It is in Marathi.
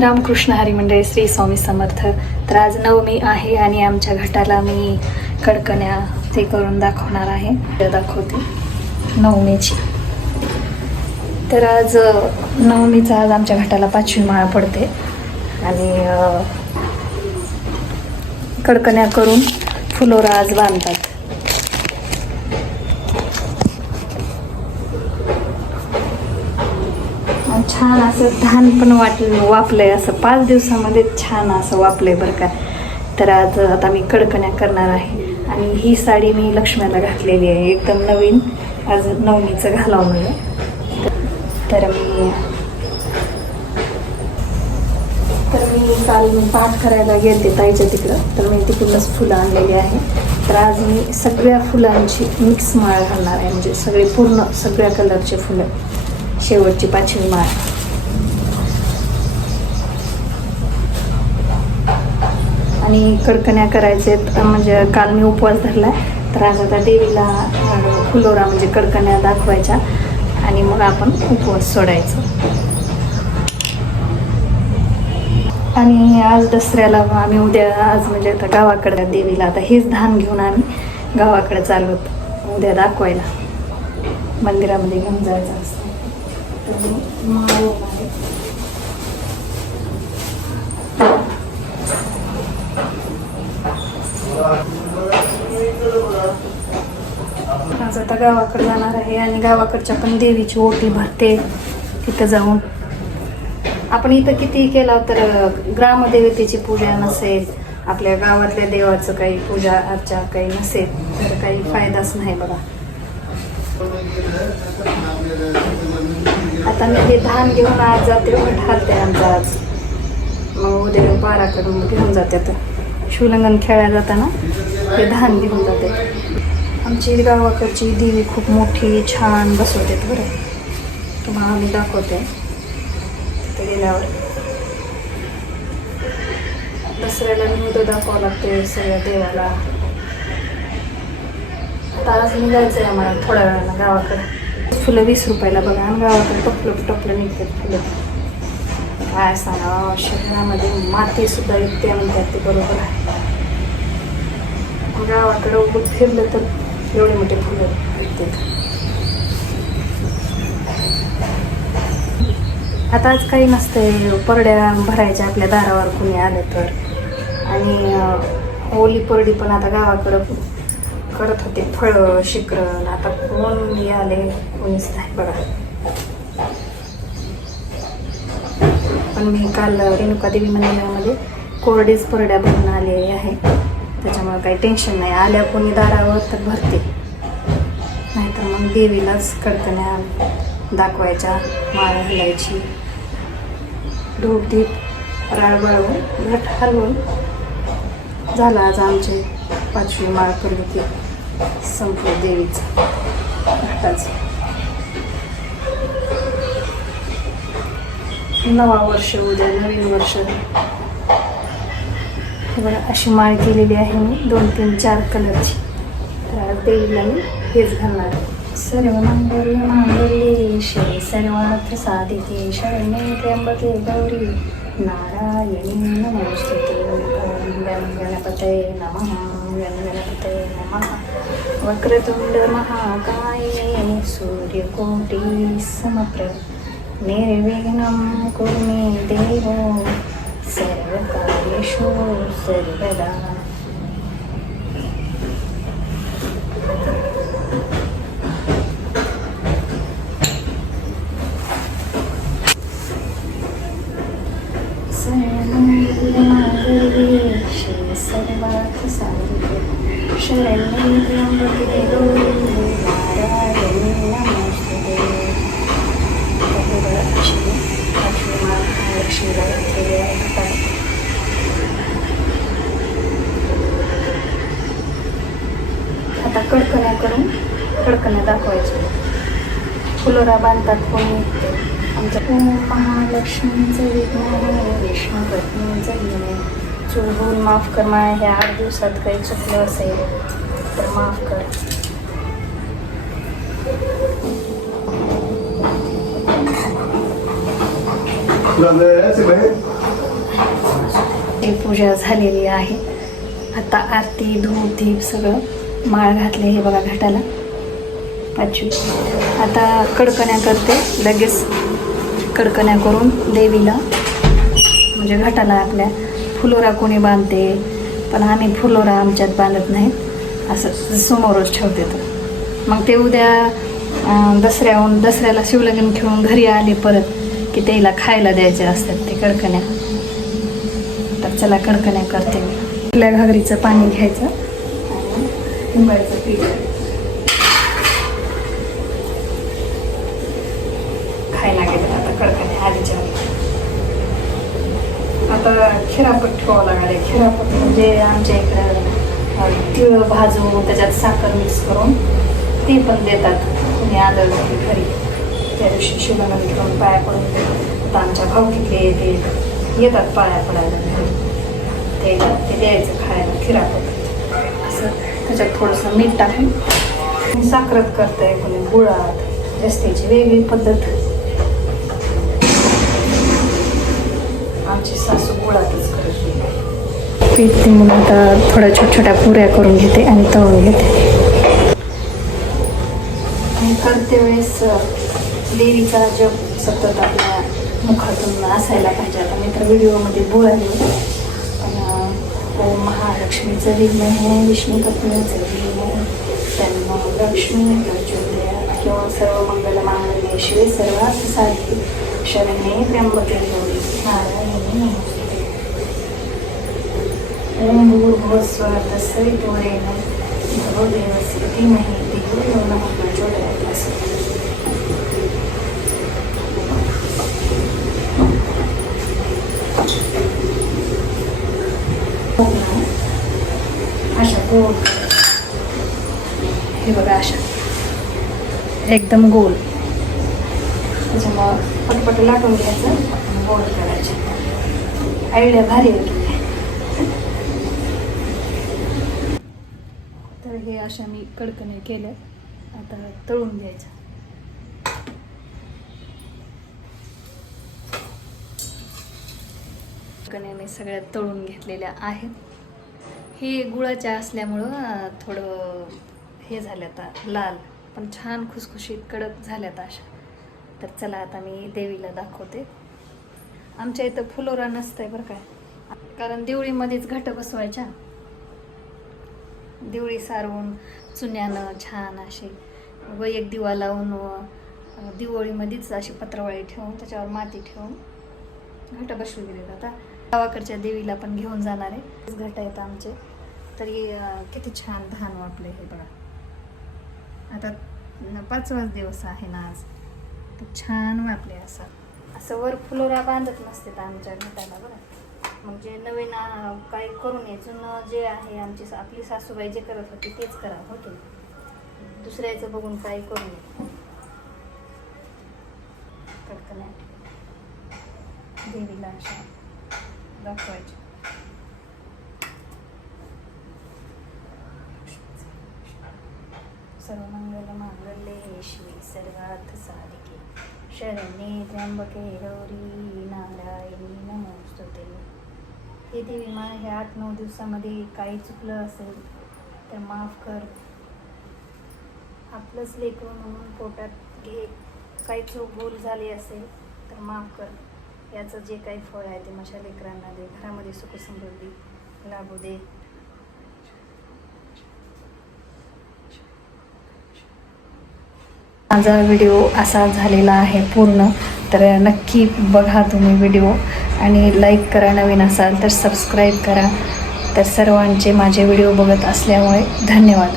रामकृष्ण हरी मंडळी श्री स्वामी समर्थ. तर आज नवमी आहे आणि आमच्या घाटाला मी कडकण्या ते करून दाखवणार आहे. ते दाखवते नवमीची. तर आज नवमीचा आज आमच्या घाटाला पाचवी माळ पडते. आणि कडकण्या करून फुलोरा आज बांधतात आणि छान असं धान पण वाट वापलंय असं पाच दिवसामध्ये छान असं वापलंय बरं का. तर आज आता मी कडकण्या करणार आहे. आणि ही साडी मी लक्ष्म्याला घातलेली आहे. एकदम नवीन. आज नवमीचं घालावलं म्हणजे तर मी तर मी काल मी पाठ करायला गेले ताईच्या तिकडं. तर मी तिकडूनच फुलं आणलेली आहे. तर आज मी सगळ्या फुलांची मिक्स माळ घालणार आहे. म्हणजे सगळे पूर्ण सगळ्या कलरचे फुलं. शेवटची पाचवी माळ. आणि कडकण्या करायचे म्हणजे काल मी उपवास धरला तर आज आता देवीला फुलोरा म्हणजे कडकण्या दाखवायच्या. आणि मग आपण उपवास सोडायचं. आणि आज दसऱ्याला आम्ही उद्या आज म्हणजे आता गावाकडे देवीला आता हेच धान घेऊन आम्ही गावाकडे चाललो उद्या दाखवायला. मंदिरामध्ये घेऊन जायचं असतं. तर मग माळवून आहे. आज आता गावाकडे जाणार आहे आणि गावाकडच्या पण देवीची ओटी भरते तिथं जाऊन. आपण इथं किती केला तर ग्रामदेवतेची पूजा नसेल आपल्या गावातल्या देवाचं काही पूजा अर्चा काही नसेल तर काही फायदाच नाही बघा. आता मी हे धान घेऊन आज जाते घालते आमचा आज मग उद्या पाराकडून घेऊन जाते आता. शिवलंगन खेळायला जाताना हे धान घेऊन जाते. आमची गावाकडची देवी खूप मोठी छान बसवते बरं. तुम्हाला आम्ही दाखवते. तिथे गेल्यावर. दसऱ्याला निवेद दाखवावं लागते सगळ्या देवाला. आता आज निघायचं आहे आम्हाला थोड्या वेळाला गावाकडे. फुलं वीस रुपयाला बघा आणि गावाकडे टपलं टपलं निघतात फुलं. काय सांगा शहरामध्ये माती सुद्धा इतके म्हणतात ते बरोबर आहे. गावाकडे उभं फिरलं तर एवढे मोठे फुलं निघतात आता आज काही नसतंय परड्या भरायच्या आपल्या दारावर कुणी आले तर. आणि ओली परडी पण आता गावाकडं करत होते फळं शिकरण आता कोण आले कोणीच नाही बघा पण मी काल रेणुका देवी मंदिरामध्ये कोरडीच परड्या भरून आलेली आहे. त्याच्यामुळे काही टेन्शन नाही. आल्या कोणी दारावर तर भरते. नाहीतर मग देवीलाच कडकण्या दाखवायच्या माळ घालायची. धूपदीप राळ बळवून घट हलवून झाला आज आमचे पाचवी माळ पडली की देवीचं. घटाचं नवा वर्ष उद्या नवीन वर्ष. हे बघा अशी माळ केलेली आहे मी दोन तीन चार कलरची. तर आज देवीला मी हेच घालणार सर्व मंगल मांगल्ये श्री सर्वार्थ साधिके शरणे त्र्यंबके गौरी नारायणी नमोस्तुते ओम गण गणपतये नमः गण नमः वक्रतुंड महाकाये सूर्यकोटी समप्र निर्विघ्नं कुर्मे देवो yaşıyoruz elveda. फुलोरा बांधतात कोणी. आमच्या ओम महालक्ष्मीचं विघ्न विष्णू पत्नीचं विघ्न चूल माफ कर माया ह्या आठ दिवसात काही चुकलं असेल तर माफ कर. ही पूजा झालेली आहे. आता आरती धूप दीप सगळं माळ घातले हे बघा घाटाला. पाचवी. आता कडकण्या करते. लगेच कडकण्या करून देवीला म्हणजे घाटाला आपल्या फुलोरा कोणी बांधते पण आम्ही फुलोरा आमच्यात बांधत नाहीत असं समोरच ठेवते तर. मग ते उद्या दसऱ्याहून दसऱ्याला शिवलग्न खेळून घरी आले परत की त्याला खायला द्यायचे असतात ते कडकण्या. तर चला कडकण्या करते मी. आपल्या घागरीचं पाणी घ्यायचं. आणि पीठ खायला गेलं आता कडकण्या आधीच्या वेळी. आता खिरापत ठेवावं लागणार आहे खिरापत म्हणजे आमच्या इकडं तिळ भाजून त्याच्यात साखर मिक्स करून ते पण देतात कोणी आलं घरी. घरी त्या दिवशी शिवलग्न घेऊन पाया पडून आता आमच्या भाऊकीतले ते येतात पाया पडायला घरी. ते ते द्यायचं खायला खिरापत असं त्याच्यात थोडंसं मीठ टाकून आणि साखरत करताय कोणी गुळात रस्त्याची वेगळी पद्धत. आमची सासू गुळातच पीठ म्हणून आता थोड्या छोट्या छोट्या पुऱ्या करून घेते आणि तळून घेते. आणि करते वेळेस देवीचा जप सतत आपल्या मुखातून असायला पाहिजे. आता मी तर व्हिडिओमध्ये बोलायला पण ओम हो, महालक्ष्मीचं विघ्न विष्णू पत्नीचं विघ्न त्यांना लक्ष्मी प्रचोदया किंवा सर्व मंगल मांगल्य शिवे सर्वात साधी शरणे त्र्यंबके गौरी नारायणी. ओम भूर्भुवस्वः तत्सवितुर्वरेण्यं भर्गो देवस्य धीमहि धियो यो नः प्रचोदयात् अशा गोल हे बघा अशा एकदम गोल त्याच्यामुळं पटपट लाटून घ्यायचं गोल करायचे आयडिया भारी होती तर हे अशा मी कडकने केल्या. आता तळून घ्यायचं. कडकण्या मी सगळ्या तळून घेतलेल्या आहेत. हे गुळाच्या असल्यामुळं थोडं हे झालं आता लाल. पण छान खुसखुशीत कडक झाल्यात अशा. तर चला आता मी देवीला दाखवते. आमच्या इथं फुलोरा नसतंय बरं काय कारण दिवळीमध्येच घट बसवायच्या. दिवळी सारवून चुन्यानं छान अशी व एक दिवा लावून दिवाळीमध्येच अशी पत्रावळी ठेवून त्याच्यावर माती ठेवून घट बसू गेले आता. गावाकडच्या देवीला पण घेऊन जाणार आहे. घट आहेत आमचे. तरी किती छान धान वापले हे बघा. आता पाचवाच दिवस आहे ना आज. तर छान वापले असं. असं वर फुलोरा बांधत नसते आमच्या घटाला बघा. मग जे नवीन काही करू नये जुनं जे आहे आमची आपली सासूबाई जे करत होती तेच करा हो की दुसऱ्याचं बघून काही करू नये. कडकण्या देवीला अशा दाखवायच्या. सर्वमंगल मांगल्ये श्री सर्वार्थ साधिके. शरण्ये त्र्यंबके गौरी नारायणी नमोस्तुते येथे विमान हे आठ नऊ दिवसामध्ये काही चुकलं असेल तर माफ कर. आपलंच लेकरू म्हणून पोटात घे. काही चूक भूल झाली असेल तर माफ कर. याचं जे काही फळ आहे ते माझ्या लेकरांना दे. घरामध्ये सुखसमृद्धी लाभू दे. माझा व्हिडिओ असा झालेला आहे पूर्ण. तर नक्की बघा तुम्ही व्हिडिओ आणि लाईक करा नवीन असाल तर सबस्क्राईब करा. तर सर्वांचे माझे व्हिडिओ बघत असल्यामुळे धन्यवाद.